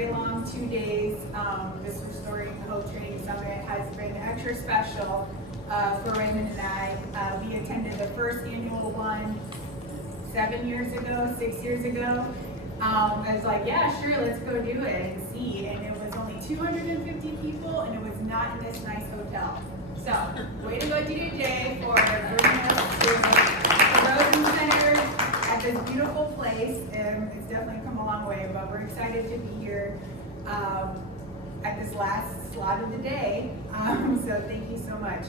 very long 2 days. This Restoring Hope Training Summit has been extra special for Raymond and I. We attended the first annual one 6 years ago. I was like, yeah, sure, let's go do it and see. And it was only 250 people, and it was not in this nice hotel. So, way to go, DJ, for bringing us to the Rosen Center at this beautiful place. And it's definitely come a long way, but we're excited to be here at this last slot of the day. So thank you so much.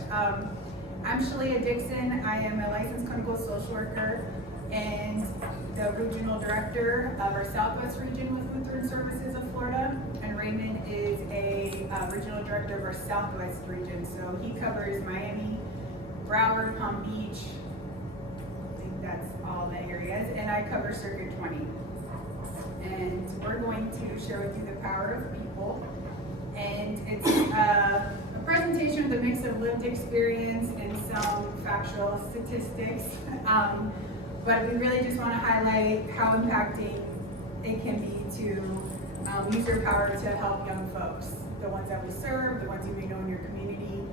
I'm Shelia Dixon. I am a licensed clinical social worker and the regional director of our Southwest region with Lutheran Services of Florida. And Raymond is a regional director of our Southwest region. So he covers Miami, Broward, Palm Beach. I think that's all the areas. And I cover Circuit 20. And we're going to share with you the power of people. And it's a presentation with a mix of lived experience and some factual statistics. But we really just want to highlight how impacting it can be to use your power to help young folks, the ones that we serve, the ones you may know in your community.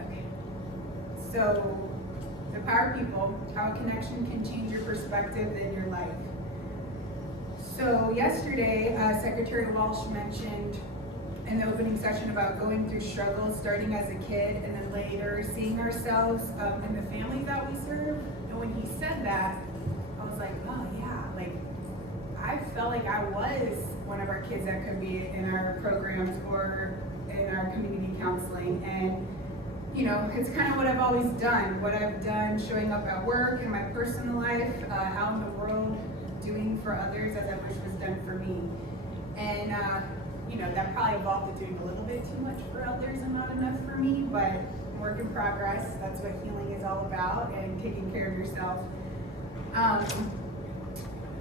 Okay. So, the power of people, how a connection can change your perspective in your life. So yesterday, Secretary Walsh mentioned in the opening session about going through struggles starting as a kid and then later seeing ourselves in the families that we serve. And when he said that, I was like, oh yeah, like I felt like I was one of our kids that could be in our programs or in our community counseling. And you know, it's kind of what I've always done, showing up at work, in my personal life, out in the world, doing for others as I wish was done for me. And you know, that probably involved with doing a little bit too much for others and not enough for me, but work in progress. That's what healing is all about, and taking care of yourself.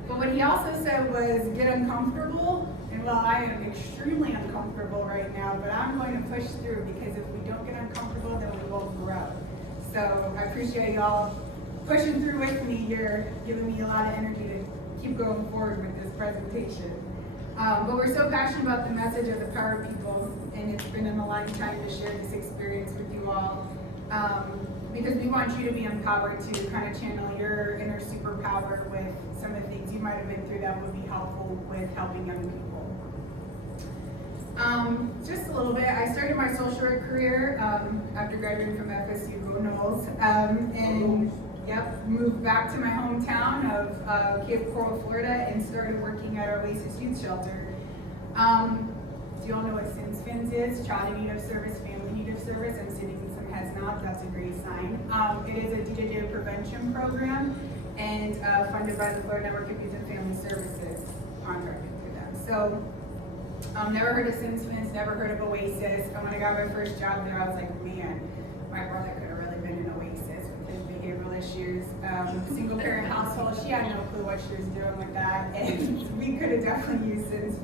But what he also said was get uncomfortable. And well, I am extremely uncomfortable right now, but I'm going to push through, because if we don't get uncomfortable, then we won't grow. So I appreciate y'all pushing through with me. You're giving me a lot of energy to keep going forward with this presentation. But we're so passionate about the message of the power of people, and it's been an aligned time to share this experience with you all, because we want you to be empowered to kind of channel your inner superpower with some of the things you might have been through that would be helpful with helping young people. Just a little bit, I started my social work career after graduating from FSU Go Noles, and moved back to my hometown of Cape Coral, Florida, and started working at our Oasis Youth Shelter. Do you all know what SINS is? Child in Need of Service, Family Need of Service. I'm sitting some heads not. That's a great sign. It is a DJJ prevention program, and funded by the Florida Network of Youth and Family Services, contracted through them. So, never heard of SINS, never heard of Oasis. And when I got my first job there, I was like, man, my brother could have really been in Oasis with his behavioral issues. Single parent household, she had no clue what she was doing with that, and we could have definitely used SINS.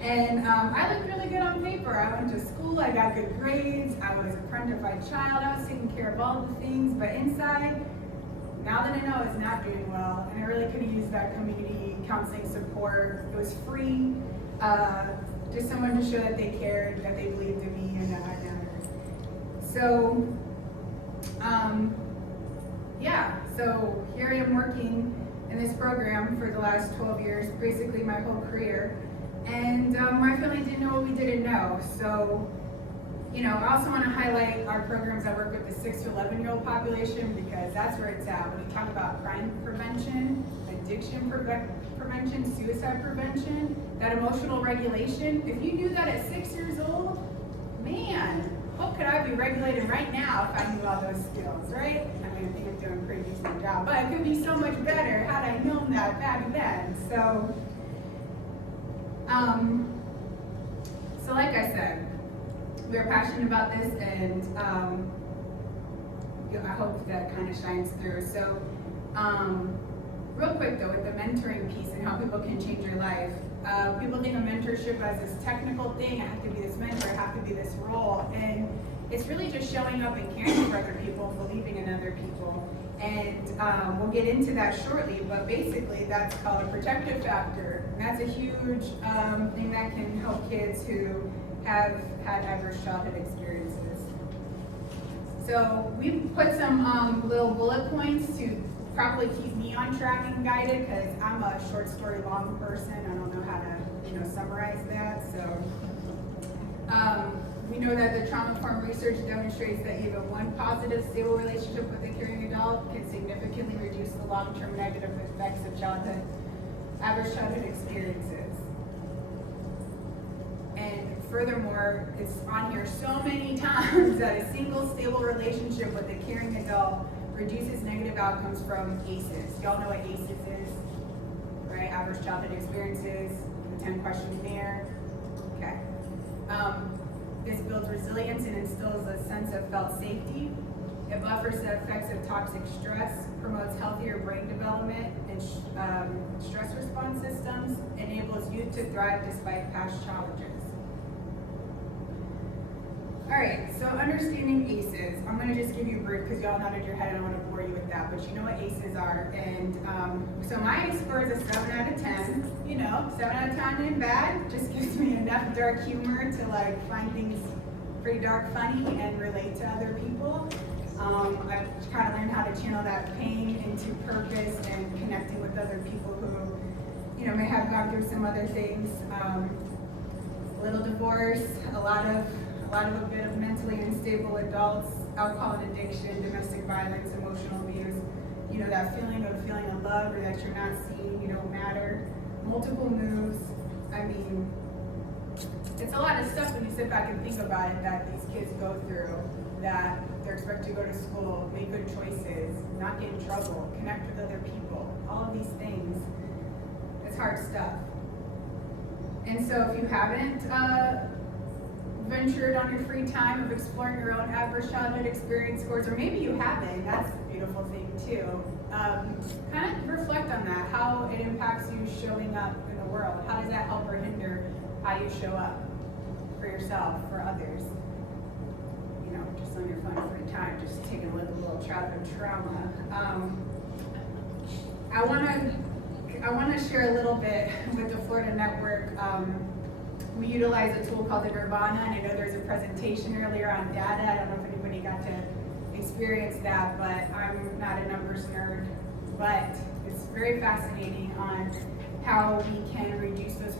And I looked really good on paper. I went to school, I got good grades, I was a friend-ified child, I was taking care of all the things, but inside, now that I know, I was not doing well, and I really could have used that community counseling support. It was free, just someone to show that they cared, that they believed in me, and that I mattered. So, so here I am working in this program for the last 12 years, basically my whole career. And my family didn't know what we didn't know. So, you know, I also want to highlight our programs that work with the 6 to 11-year-old population, because that's where it's at. When we talk about crime prevention, addiction prevention, suicide prevention, that emotional regulation, if you do that at 6 years old, man, what could I be regulating right now if I knew all those skills, right? I mean, I think I'm doing a pretty decent job, but it could be so much better had I known that back then. So, like I said, we're passionate about this, and I hope that kind of shines through. So, real quick though, with the mentoring piece and how people can change your life, people think of mentorship as this technical thing. I have to be this mentor, I have to be this role, and it's really just showing up and caring for other people, believing in other people. And we'll get into that shortly, but basically that's called a protective factor. And that's a huge thing that can help kids who have had adverse childhood experiences. So we put some little bullet points to probably keep me on track and guided, because I'm a short story long person. I don't know how to summarize that. So we know that the trauma-informed research demonstrates that even one positive, stable relationship with a caring adult can significantly reduce the long-term negative effects of adverse childhood experiences. And furthermore, it's on here so many times that a single, stable relationship with a caring adult reduces negative outcomes from ACEs. Y'all know what ACEs is, right? Adverse childhood experiences, the 10 questionnaire. Okay. This builds resilience and instills a sense of felt safety. It buffers the effects of toxic stress, promotes healthier brain development and stress response systems, enables youth to thrive despite past challenges. All right, so understanding ACEs. I'm gonna just give you a brief, because y'all nodded your head, I don't wanna bore you with that, but you know what ACEs are. And so my ACE score is a 7 out of 10. 7 out of 10 ain't bad, just gives me enough dark humor to find things pretty dark funny and relate to other people. I've kind of learned how to channel that pain into purpose and connecting with other people who, may have gone through some other things. A little divorce, a lot of a bit of mentally unstable adults, alcohol and addiction, domestic violence, emotional abuse, that feeling of love or that you're not seen, you don't matter, multiple moves. I mean, it's a lot of stuff when you sit back and think about it that these kids go through, that they're expected to go to school, make good choices, not get in trouble, connect with other people, all of these things. It's hard stuff. And so if you haven't ventured on your free time of exploring your own adverse childhood experience scores, or maybe you haven't, that's a beautiful thing too. Kind of reflect on that, how it impacts you showing up in the world. How does that help or hinder how you show up for yourself, for others? Just on your fun free time, just taking a look at a little childhood trauma. I want to share a little bit with the Florida Network. We utilize a tool called the Nirvana, and I know there's a presentation earlier on data. I don't know if anybody got to experience that, but I'm not a numbers nerd. But it's very fascinating on how we can reduce the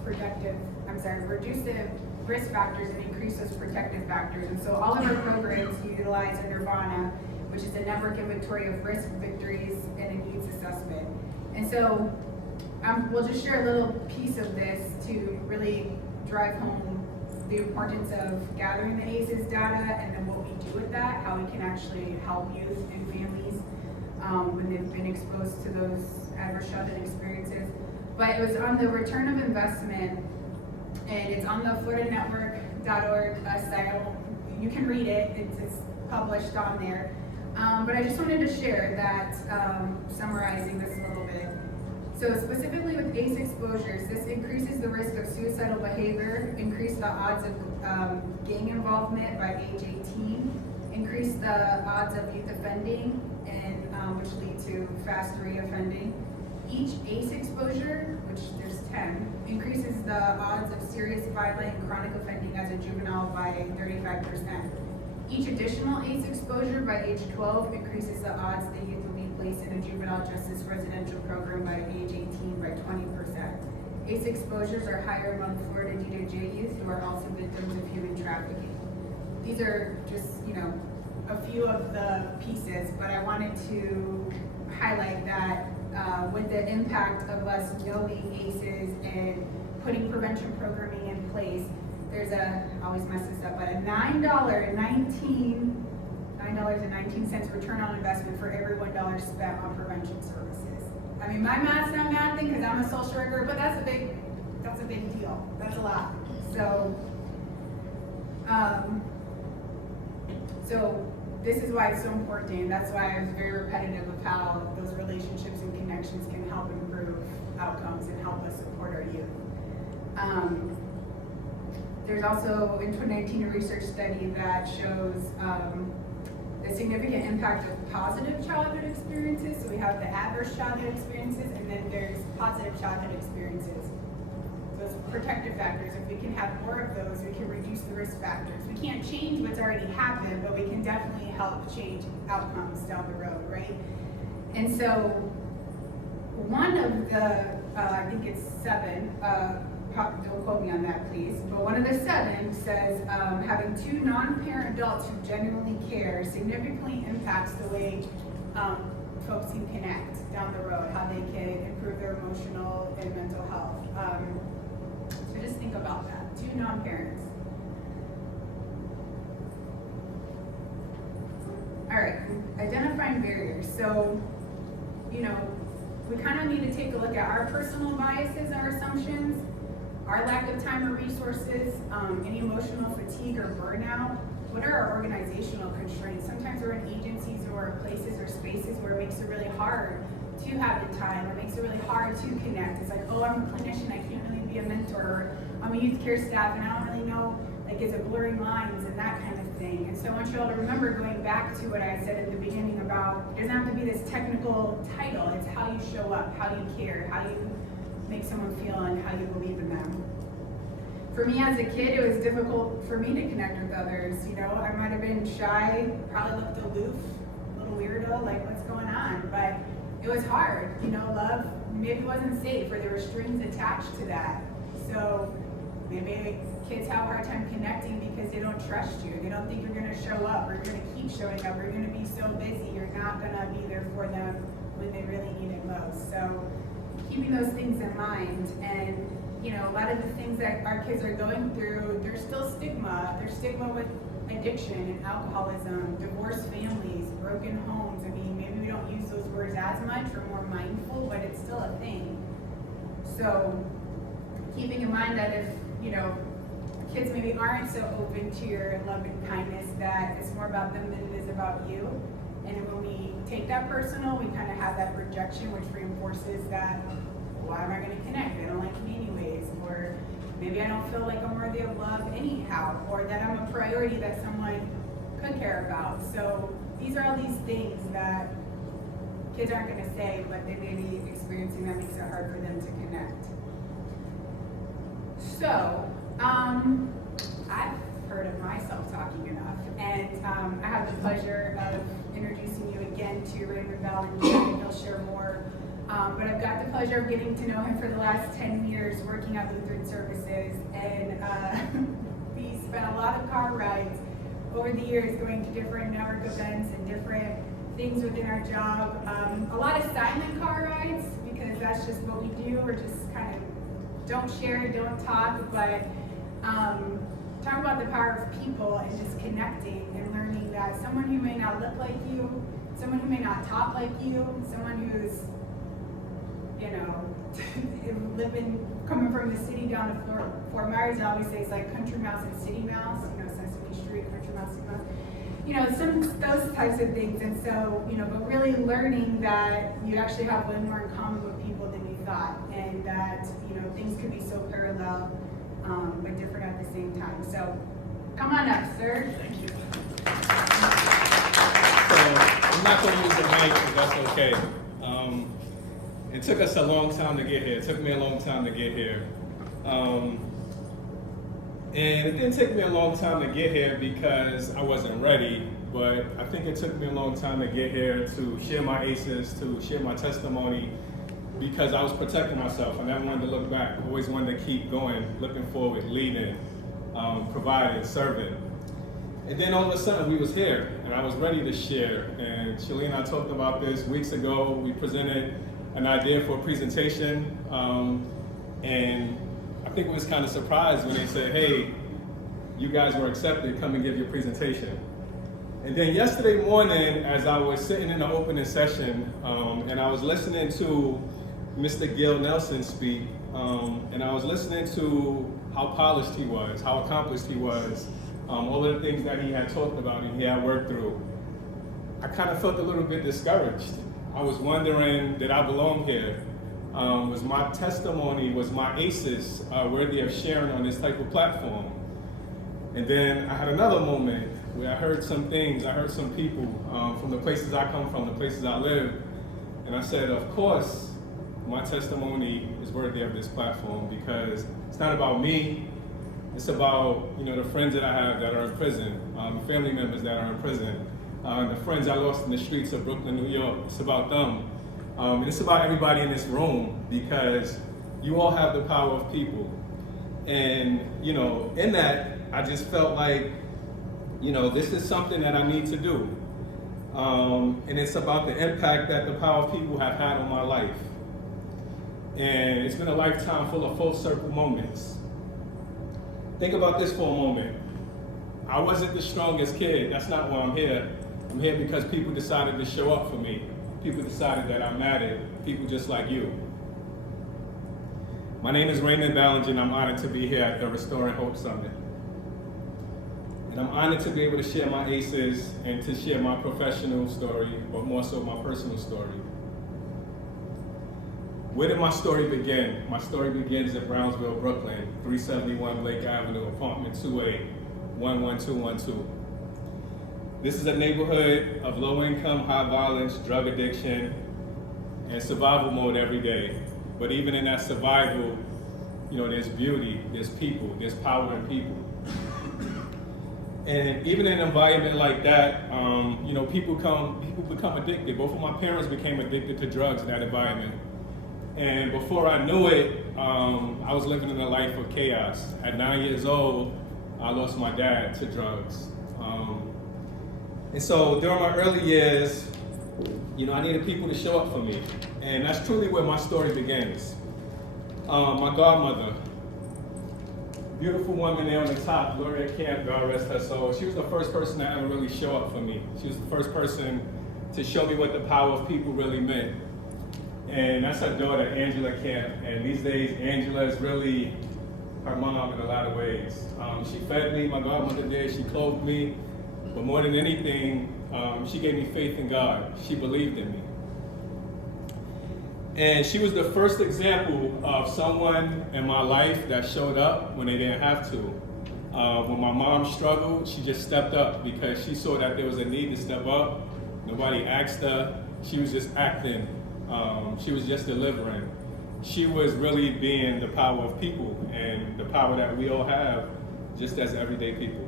risk factors and increase those protective factors. And so all of our programs utilize a Nirvana, which is a network inventory of risk, victories, and a needs assessment. And so we'll just share a little piece of this to really drive home the importance of gathering the ACEs data and then what we do with that, how we can actually help youth and families when they've been exposed to those adverse childhood experiences. But it was on the return of investment, and it's on the floриданetwork.org site. You can read it, it's published on there. But I just wanted to share that, summarizing this a little bit. So specifically with ACE exposures, this increases the risk of suicidal behavior, increase the odds of gang involvement by age 18, increase the odds of youth offending, and which lead to fast reoffending. Each ACE exposure, which there's 10, increases the odds of serious, violent, and chronic offending as a juvenile by 35%. Each additional ACE exposure by age 12 increases the odds that youth will be placed in a juvenile justice residential program by age 18 by 20%. ACE exposures are higher among Florida DOJ youth who are also victims of human trafficking. These are just, a few of the pieces, but I wanted to highlight that with the impact of us knowing ACEs and putting prevention programming in place, there's I always mess this up, but a $9.19 return on investment for every $1 spent on prevention services. I mean, my math's not mathing because I'm a social worker, but that's a big deal. That's a lot. So this is why it's so important, and that's why I was very repetitive of how those relationships and connections can help improve outcomes and help us support our youth. There's also in 2019 a research study that shows the significant impact of positive childhood experiences. So we have the adverse childhood experiences, and then there's positive childhood experiences. Those protective factors, if we can have more of those, we can reduce the risk factors. We can't change what's already happened, but we can definitely help change outcomes down the road, right? And so one of the, I think it's 7, don't quote me on that please, but one of the 7 says having 2 non-parent adults who genuinely care significantly impacts the way folks can connect down the road, how they can improve their emotional and mental health. So just think about that, 2 non-parents. All right, identifying barriers. So, we kind of need to take a look at our personal biases or assumptions, our lack of time or resources, any emotional fatigue or burnout. What are our organizational constraints? Sometimes we're in agencies or places or spaces where it makes it really hard to have the time, or it makes it really hard to connect. It's like, oh, I'm a clinician, I can't really be a mentor, or I'm a youth care staff and I don't really know, like, is it blurring lines and that kind of thing. And so I want you all to remember, going back to what I said at the beginning about, it doesn't have to be this technical title, it's how you show up, how you care, how you make someone feel, and how you believe in them. For me as a kid, it was difficult for me to connect with others. I might have been shy, probably looked aloof, a little weirdo, like what's going on, but it was hard. Love maybe wasn't safe, or there were strings attached to that. So maybe kids have a hard time connecting because they don't trust you. They don't think you're going to show up, or you're going to keep showing up, or you're going to be so busy you're not going to be there for them when they really need it most. So keeping those things in mind, and a lot of the things that our kids are going through, there's still stigma. There's stigma with addiction and alcoholism, divorced families, broken homes. I mean, maybe we don't use those words as much, or more mindful, but it's still a thing. So keeping in mind that if, kids maybe aren't so open to your love and kindness, that it's more about them than it is about you. And when we take that personal, we kind of have that projection, which reinforces that, why am I going to connect? They don't like me anyways. Or maybe I don't feel like I'm worthy of love anyhow, or that I'm a priority that someone could care about. So these are all these things that kids aren't going to say, but they may be experiencing that makes it hard for them to connect. So, I've heard of myself talking enough, and I have the pleasure of introducing you again to Raymond Ballinger, and he'll share more. But I've got the pleasure of getting to know him for the last 10 years working at Lutheran Services, and we spent a lot of car rides over the years going to different network events and different things within our job. A lot of silent car rides, because that's just what we do. We're just kind of don't share, don't talk, but talk about the power of people and just connecting and learning that someone who may not look like you, someone who may not talk like you, someone who's, coming from the city down to Fort Myers, I always say it's like country mouse and city mouse, Sesame Street, country mouse, city mouse, those types of things. And so, but really learning that you actually have way more in common with people than you thought, and that, things could be so parallel, but different at the same time. So, come on up, sir. Thank you. So, I'm not going to use the mic, but that's okay. It took us a long time to get here. It took me a long time to get here. And it didn't take me a long time to get here because I wasn't ready, but I think it took me a long time to get here, to share my ACEs, to share my testimony, because I was protecting myself. I never wanted to look back. I always wanted to keep going, looking forward, leading, providing, serving. And then all of a sudden we was here, and I was ready to share. And Shelia and I talked about this weeks ago. We presented an idea for a presentation, and I think we was kind of surprised when they said, hey, you guys were accepted, come and give your presentation. And then yesterday morning, as I was sitting in the opening session, and I was listening to Mr. Gil Nelson speak, and I was listening to how polished he was, how accomplished he was, all of the things that he had talked about and he had worked through, I kind of felt a little bit discouraged. I was wondering, did I belong here? Was my testimony, was my ACEs worthy of sharing on this type of platform? And then I had another moment where I heard some things, I heard some people from the places I come from, the places I live, and I said, of course, my testimony is worthy of this platform because it's not about me. It's about, the friends that I have that are in prison, family members that are in prison, the friends I lost in the streets of Brooklyn, New York. It's about them. And it's about everybody in this room because you all have the power of people. And, in that, I just felt like, this is something that I need to do. And it's about the impact that the power of people have had on my life. And it's been a lifetime full of full circle moments. Think about this for a moment. I wasn't the strongest kid. That's not why I'm here. I'm here because people decided to show up for me. People decided that I mattered. People just like you. My name is Raymond Ballinger, and I'm honored to be here at the Restoring Hope Summit. And I'm honored to be able to share my aces and to share my professional story, but more so my personal story. Where did my story begin? My story begins in Brownsville, Brooklyn, 371 Blake Avenue, apartment 2A, 11212. This is a neighborhood of low income, high violence, drug addiction, and survival mode every day. But even in that survival, there's beauty, there's people, there's power in people. And even in an environment like that, people become addicted. Both of my parents became addicted to drugs in that environment. And before I knew it, I was living in a life of chaos. At 9 years old, I lost my dad to drugs. And so during my early years, I needed people to show up for me. And that's truly where my story begins. My godmother, beautiful woman there on the top, Gloria Camp, God rest her soul. She was the first person to ever really show up for me. She was the first person to show me what the power of people really meant. And that's her daughter, Angela Camp. And these days, Angela is really her mom in a lot of ways. She fed me, my godmother did, she clothed me. But more than anything, she gave me faith in God. She believed in me. And she was the first example of someone in my life that showed up when they didn't have to. When my mom struggled, she just stepped up because she saw that there was a need to step up. Nobody asked her. She was just acting. She was just delivering. She was really being the power of people and the power that we all have just as everyday people.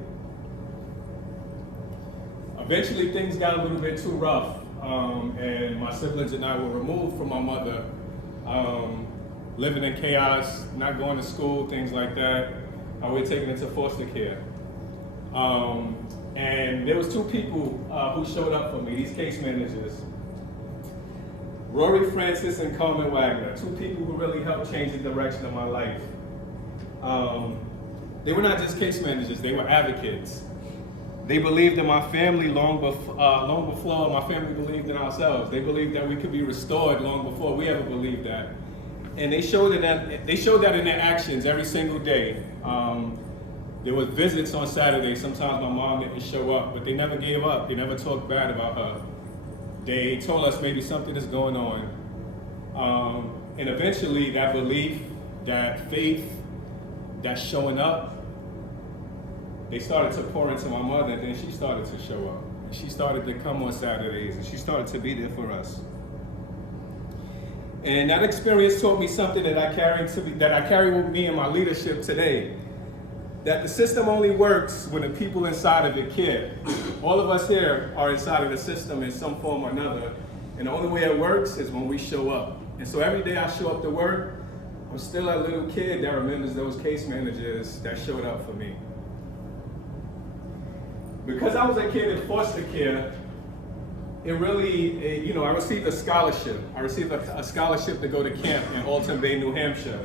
Eventually things got a little bit too rough, and my siblings and I were removed from my mother, living in chaos, not going to school, things like that. We were taken into foster care. And there was two people who showed up for me, these case managers. Rory Francis and Carmen Wagner, two people who really helped change the direction of my life. They were not just case managers, they were advocates. They believed in my family long before my family believed in ourselves. They believed that we could be restored long before we ever believed that. And they showed that in their actions every single day. There were visits on Saturday. Sometimes my mom didn't show up, but they never gave up. They never talked bad about her. They told us maybe something is going on. And eventually that belief, that faith, that showing up, they started to pour into my mother, and then she started to show up. And she started to come on Saturdays, and she started to be there for us. And that experience taught me something that I carry with me in my leadership today. That the system only works when the people inside of it care. All of us here are inside of the system in some form or another, and the only way it works is when we show up. And so every day I show up to work, I'm still a little kid that remembers those case managers that showed up for me. Because I was a kid in foster care, I received a scholarship. I received a scholarship to go to camp in Alton Bay, New Hampshire,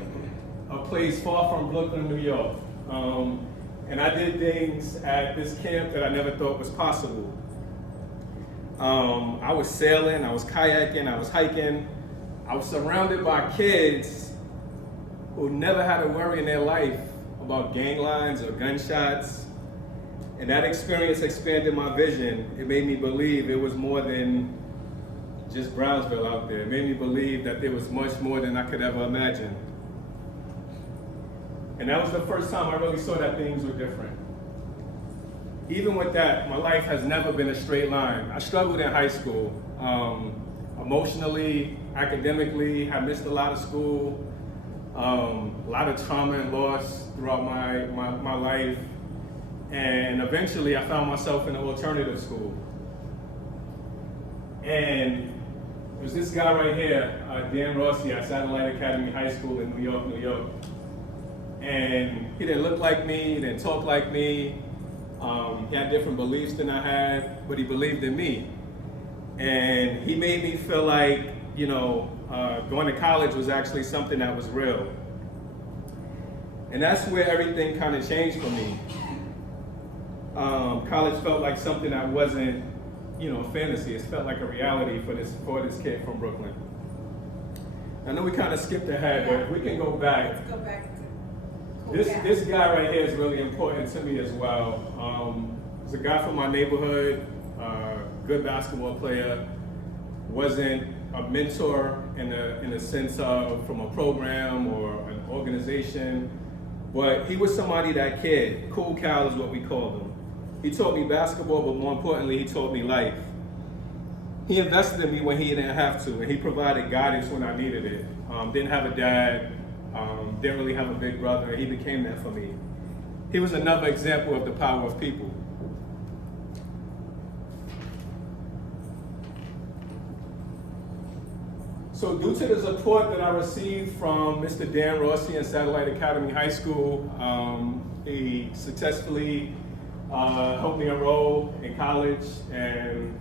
a place far from Brooklyn, New York. And I did things at this camp that I never thought was possible. I was sailing, I was kayaking, I was hiking. I was surrounded by kids who never had to worry in their life about gang lines or gunshots. And that experience expanded my vision. It made me believe it was more than just Brownsville out there. It made me believe that there was much more than I could ever imagine. And that was the first time I really saw that things were different. even with that, my life has never been a straight line. I struggled in high school, emotionally, academically. I missed a lot of school, a lot of trauma and loss throughout my life. And eventually I found myself in an alternative school. And there's this guy right here, Dan Rossi at Satellite Academy High School in New York, New York. And he didn't look like me, he didn't talk like me. He had different beliefs than I had, but he believed in me. And he made me feel like, going to college was actually something that was real. And that's where everything kind of changed for me. College felt like something that wasn't, a fantasy. It felt like a reality for this kid from Brooklyn. I know we kind of skipped ahead, but if we can go back. Let's go back to This guy right here is really important to me as well. He's a guy from my neighborhood, good basketball player, wasn't a mentor in the sense of from a program or an organization, but he was somebody that cared. Cool Cal is what we called him. He taught me basketball, but more importantly, he taught me life. He invested in me when he didn't have to, and he provided guidance when I needed it. Didn't have a dad, didn't really have a big brother, and he became that for me. He was another example of the power of people. So due to the support that I received from Mr. Dan Rossi in Satellite Academy High School, he successfully helped me enroll in college and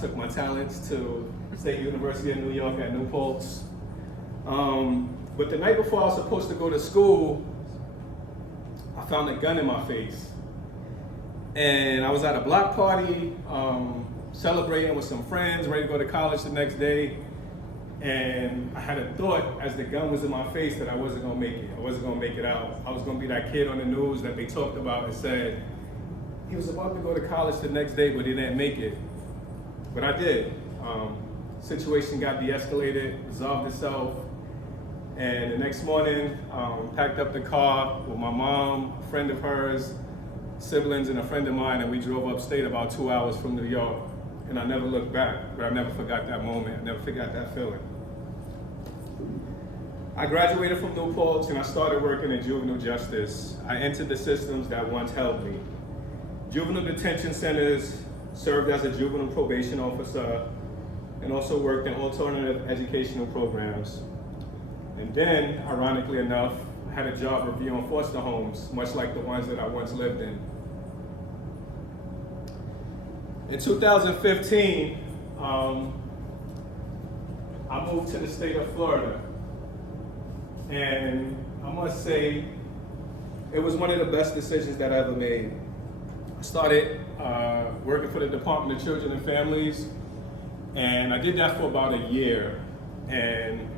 took my talents to State University of New York at New Paltz. But the night before I was supposed to go to school, I found a gun in my face. And I was at a block party, celebrating with some friends, ready to go to college the next day. And I had a thought as the gun was in my face that I wasn't gonna make it. I wasn't gonna make it out. I was gonna be that kid on the news that they talked about and said, he was about to go to college the next day, but he didn't make it. But I did. Situation got de-escalated, resolved itself. And the next morning, packed up the car with my mom, a friend of hers, siblings, and a friend of mine, and we drove upstate about 2 hours from New York. And I never looked back, but I never forgot that moment. I never forgot that feeling. I graduated from New Paltz and I started working in juvenile justice. I entered the systems that once held me. Juvenile detention centers, served as a juvenile probation officer, and also worked in alternative educational programs. And then, ironically enough, I had a job reviewing foster homes, much like the ones that I once lived in. In 2015, I moved to the state of Florida. And I must say, it was one of the best decisions that I ever made. I started working for the Department of Children and Families, and I did that for about a year. And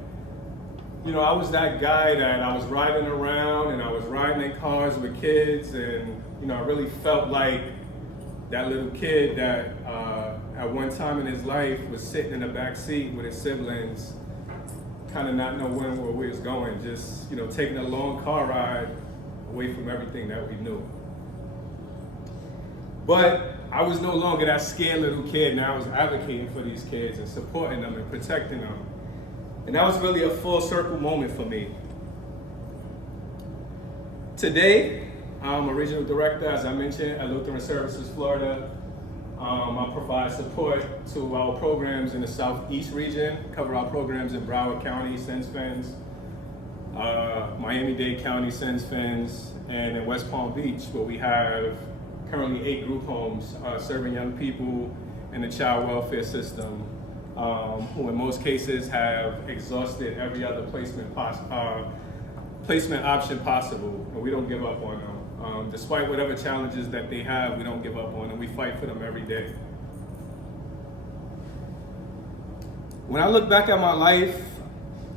I was that guy that I was riding around and I was riding in cars with kids, and I really felt like that little kid that at one time in his life was sitting in the back seat with his siblings, kind of not knowing where we was going, just taking a long car ride away from everything that we knew. But I was no longer that scared little kid. Now I was advocating for these kids and supporting them and protecting them. And that was really a full circle moment for me. Today, I'm a regional director, as I mentioned, at Lutheran Services Florida. I provide support to our programs in the Southeast region, cover our programs in Broward County, sends funds, Miami-Dade County sends funds, and in West Palm Beach, where we have currently 8 group homes serving young people in the child welfare system, who in most cases have exhausted every other placement option possible, and we don't give up on them. Despite whatever challenges that they have, we don't give up on them. We fight for them every day. When I look back at my life,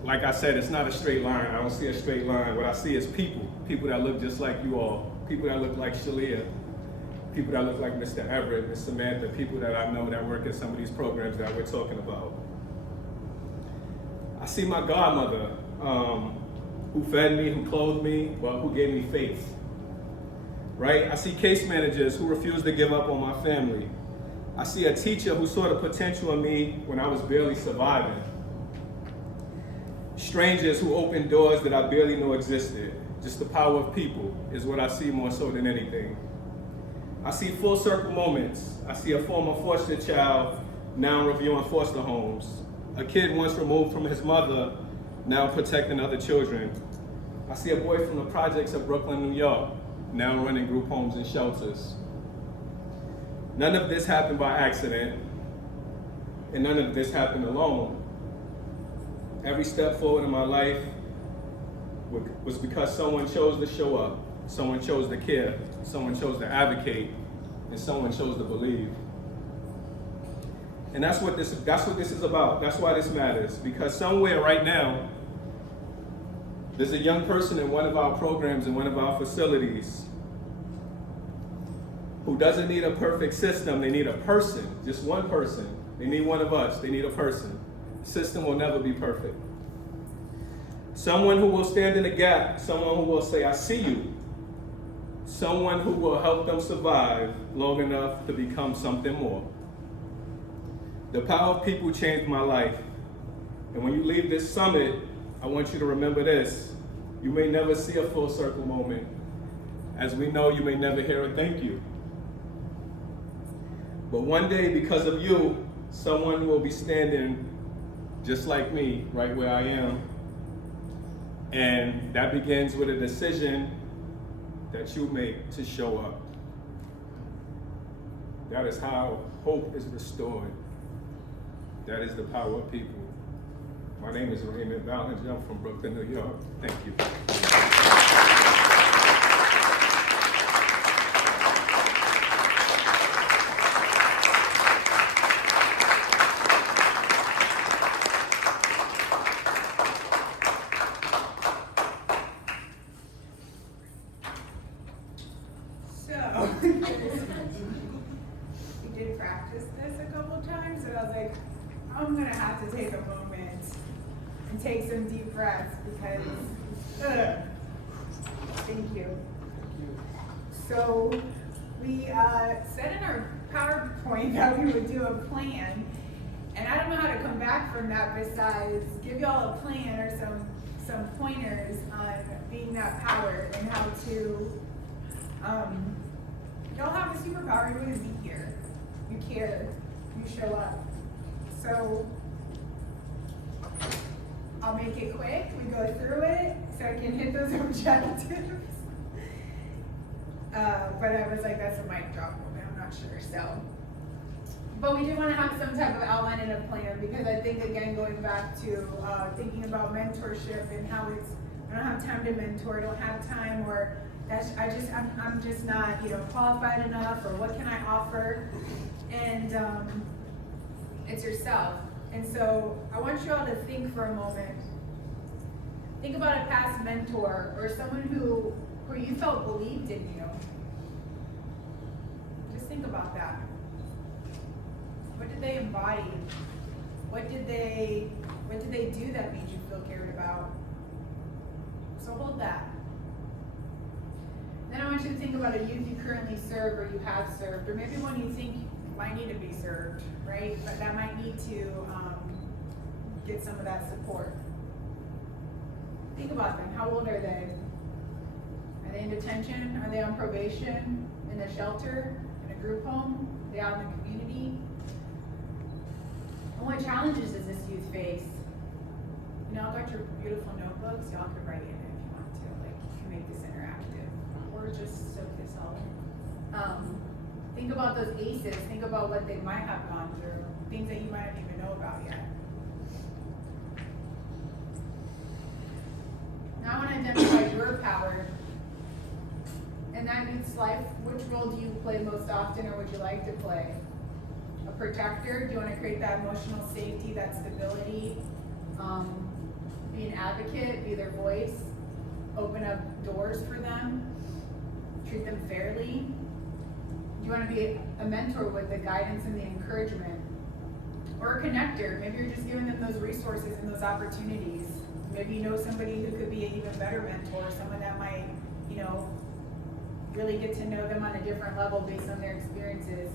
like I said, it's not a straight line. I don't see a straight line. What I see is people that look just like you all, people that look like Shelia, people that look like Mr. Everett, Miss Samantha, people that I know that work in some of these programs that we're talking about. I see my godmother, who fed me, who clothed me, well, who gave me faith. right? I see case managers who refuse to give up on my family. I see a teacher who saw the potential in me when I was barely surviving. Strangers who opened doors that I barely knew existed. Just the power of people is what I see more so than anything. I see full circle moments. I see a former foster child now reviewing foster homes. A kid once removed from his mother, now protecting other children. I see a boy from the projects of Brooklyn, New York, now running group homes and shelters. None of this happened by accident, and none of this happened alone. Every step forward in my life was because someone chose to show up, someone chose to care, someone chose to advocate, and someone chose to believe. And that's what this is about. That's why this matters. Because somewhere right now, there's a young person in one of our programs, in one of our facilities, who doesn't need a perfect system. They need a person, just one person. They need one of us. They need a person. The system will never be perfect. Someone who will stand in the gap, someone who will say, I see you. Someone who will help them survive long enough to become something more. The power of people changed my life. And when you leave this summit, I want you to remember this. You may never see a full circle moment. As we know, you may never hear a thank you. But one day, because of you, someone will be standing just like me, right where I am. And that begins with a decision that you make to show up. That is how hope is restored. That is the power of people. My name is Raymond Ballinger. I'm from Brooklyn, New York. Thank you. We did practice this a couple times, and I was like, I'm gonna have to take a moment and take some deep breaths because, thank you. So we said in our PowerPoint that we would do a plan, and I don't know how to come back from that besides give y'all a plan or some pointers on being that power and how to, y'all have a superpower. You're gonna be here. You care. You show up. So I'll make it quick. We go through it so I can hit those objectives. But I was like, that's a mic drop moment. I'm not sure. So, but we do want to have some type of outline and a plan because I think again going back to thinking about mentorship and how it's I don't have time to mentor. I don't have time or I'm just not qualified enough or what can I offer? And it's yourself. And so I want you all to think for a moment. Think about a past mentor or someone who you felt believed in you. Just think about that. What did they embody? What did they do that made you feel cared about? So hold that. Then I want you to think about a youth you currently serve or you have served, or maybe one you think might need to be served, right? But that might need to get some of that support. Think about them. How old are they? Are they in detention? Are they on probation? In a shelter? In a group home? Are they out in the community? And what challenges does this youth face? I've got your beautiful notebooks. Y'all can write in it if you want to. Like, you can make this interactive. Or just soak this all in. Think about those ACEs. Think about what they might have gone through. Things that you might not even know about yet. Now I want to identify your power. And that means life. Which role do you play most often or would you like to play? A protector? Do you want to create that emotional safety, that stability? Be an advocate, be their voice, open up doors for them, treat them fairly. Do you want to be a mentor with the guidance and the encouragement? Or a connector, maybe you're just giving them those resources and those opportunities. Maybe you know somebody who could be an even better mentor, someone that might, really get to know them on a different level based on their experiences.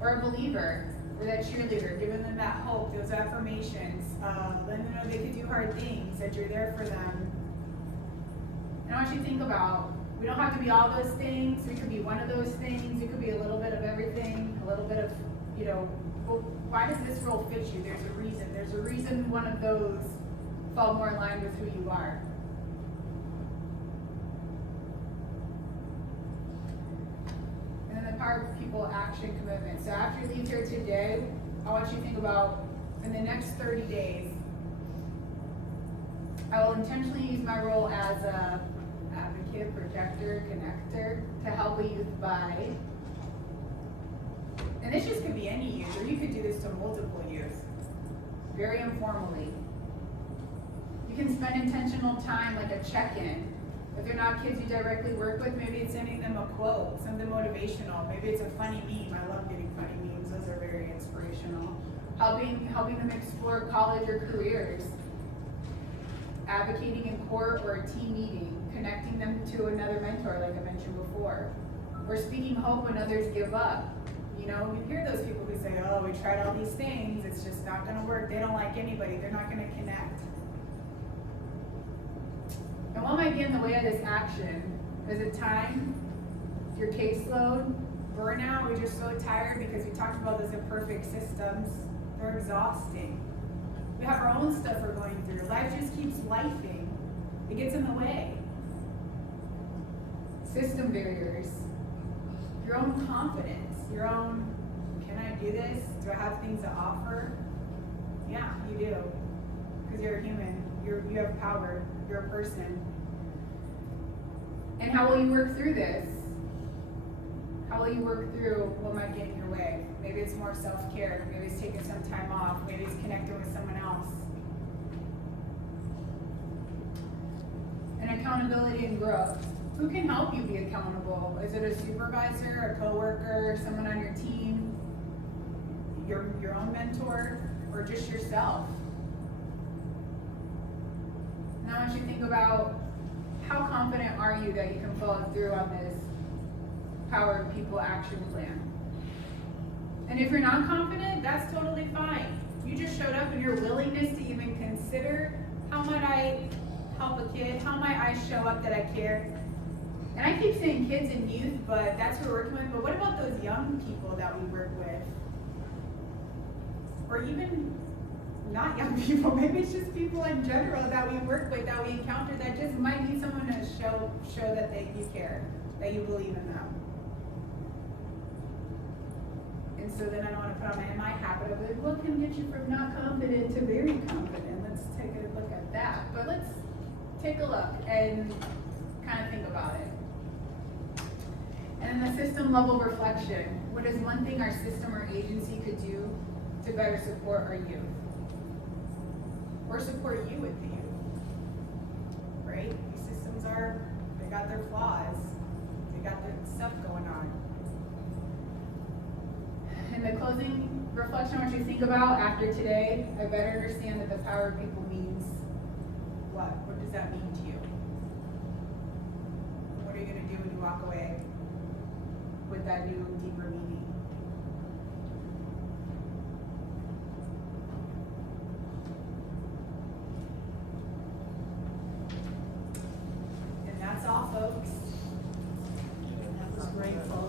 Or a believer, or that cheerleader, giving them that hope, those affirmations, letting them know they could do hard things, that you're there for them. And I want you to think about, we don't have to be all those things, we could be one of those things, it could be a little bit of everything, a little bit of, well, why does this role fit you? There's a reason one of those fall more in line with who you are. And then the power of people, action, commitment. So after you leave here today, I want you to think about, in the next 30 days, I will intentionally use my role as a advocate, projector, connector to help a youth by, and this just could be any youth, or you could do this to multiple youth, very informally. You can spend intentional time, like a check-in. If they're not kids you directly work with, maybe it's sending them a quote, something motivational. Maybe it's a funny meme. I love getting funny memes. Those are very inspirational. Helping them explore college or careers. Advocating in court or a team meeting. Connecting them to another mentor, like I mentioned before. Or speaking hope when others give up. You hear those people who say, oh, we tried all these things, it's just not gonna work. They don't like anybody, they're not gonna connect. And what might get in the way of this action? Is it time? Your caseload? Burnout? We're just so tired because we talked about those imperfect systems. They're exhausting. We have our own stuff we're going through. Life just keeps lifing. It gets in the way. System barriers. Your own confidence. Your own, can I do this? Do I have things to offer? Yeah, you do. Because you're a human. You have power. You're a person. And how will you work through this? How will you work through what might get in your way? Maybe it's more self-care. Maybe it's taking some time off. Maybe it's connecting with someone else. And accountability and growth. Who can help you be accountable? Is it a supervisor, a coworker, someone on your team, your own mentor, or just yourself? Now I want you to think about, how confident are you that you can follow through on this Power of People action plan? And if you're not confident, that's totally fine. You just showed up, and your willingness to even consider, how might I help a kid? How might I show up that I care? And I keep saying kids and youth, but that's who we're working with. But what about those young people that we work with? Or even not young people, maybe it's just people in general that we work with, that we encounter, that just might need someone to show that you care, that you believe in them. And so then I don't want to put on my habit of like, what can get you from not confident to very confident? Let's take a look at that. But let's take a look and kind of think about it. And then the system level reflection. What is one thing our system or agency could do to better support our youth? Or support you with the youth, right? These systems they got their flaws. They got their stuff going on. In the closing reflection, I want you to think about, after today, I better understand that the power of people means what? What does that mean to you? What are you going to do when you walk away with that new, deeper meaning? And that's all, folks. That was grateful.